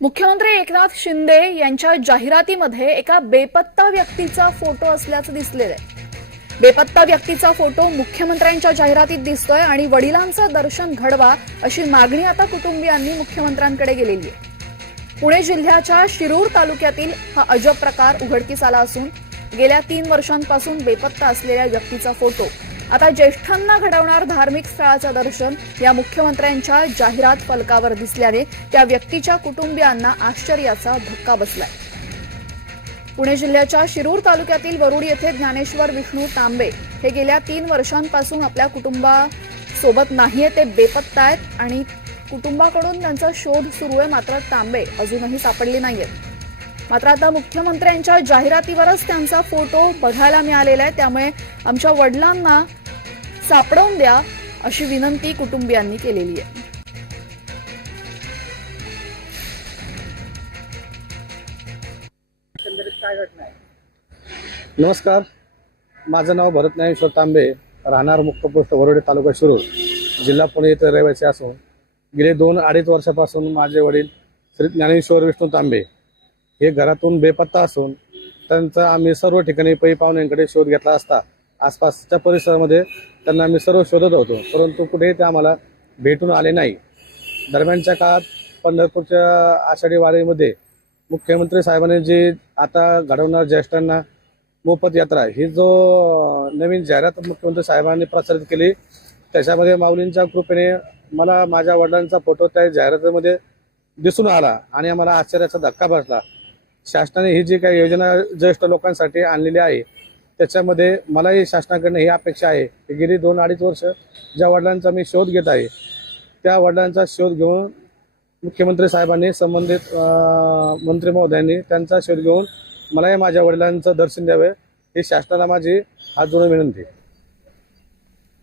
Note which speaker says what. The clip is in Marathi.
Speaker 1: मुख्यमंत्री एकनाथ शिंदे यांच्या जाहिरातीमध्ये एका बेपत्ता व्यक्तीचा फोटो असल्याचं दिसलेलं आहे. बेपत्ता व्यक्तीचा फोटो मुख्यमंत्र्यांच्या जाहिरातीत दिसतोय आणि वडिलांचं दर्शन घडवा अशी मागणी आता कुटुंबियांनी मुख्यमंत्र्यांकडे गेलेली आहे. पुणे जिल्ह्याच्या शिरूर तालुक्यातील हा अजब प्रकार उघडकीस आला असून गेल्या तीन वर्षांपासून बेपत्ता असलेल्या व्यक्तीचा फोटो आता ज्येष्ठांना घडवणार धार्मिक स्थळाचं दर्शन या मुख्यमंत्र्यांच्या जाहिरात फलकावर दिसल्याने त्या व्यक्तीच्या कुटुंबियांना आश्चर्याचा धक्का बसलाय. पुणे जिल्ह्याच्या शिरूर तालुक्यातील वरुड येथे ज्ञानेश्वर विष्णू तांबे हे गेल्या तीन वर्षांपासून आपल्या कुटुंबासोबत नाहीये ते बेपत्ता आहेत आणि कुटुंबाकडून त्यांचा शोध सुरू आहे मात्र तांबे अजूनही सापडले नाहीयेत. मात्र आता मुख्यमंत्र्यांच्या जाहिरातीवरच त्यांचा फोटो बघायला मिळालेला आहे त्यामुळे आमच्या वडिलांना सापडवून द्या अशी विनंती कुटुंबियांनी केलेली आहे.
Speaker 2: नमस्कार. माझं नाव भरत ज्ञानेश्वर तांबे. राहणार मुख्य वरोडे तालुका शिरूर. जिल्हा पुणे येथे रहिवासी असून गेले दोन अडीच वर्षापासून माझे वडील श्री ज्ञानेश्वर विष्णू तांबे हे घरातून बेपत्ता असून त्यांचा आम्ही सर्व ठिकाणी पै पाहुण्यांकडे शोध घेतला असता. आसपासच्या परिसरामध्ये त्यांना आम्ही सर्व शोधत होतो. परंतु कुठेही ते आम्हाला भेटून आले नाही. दरम्यानच्या काळात पंढरपूरच्या आषाढी वारीमध्ये मुख्यमंत्री साहेबांनी जी आता घडवणार ज्येष्ठांना मोफत यात्रा ही जो नवीन जाहिरात मुख्यमंत्री साहेबांनी प्रसारित केली त्याच्यामध्ये माऊलींच्या कृपेने मला माझ्या वडिलांचा फोटो त्या जाहिरातीमध्ये दिसून आला आणि आम्हाला आश्चर्याचा धक्का बसला. शासनाने ही जी काही योजना ज्येष्ठ लोकांसाठी आणलेली आहे त्याच्यामध्ये मलाही शासनाकडनं ही अपेक्षा आहे की गेली दोन अडीच वर्ष ज्या वडिलांचा मी शोध घेत आहे त्या वडिलांचा शोध घेऊन मुख्यमंत्री साहेबांनी संबंधित मंत्री महोदयांनी त्यांचा शोध घेऊन मलाही माझ्या वडिलांचं दर्शन द्यावे ही शासनाला माझी हात जोडून विनंती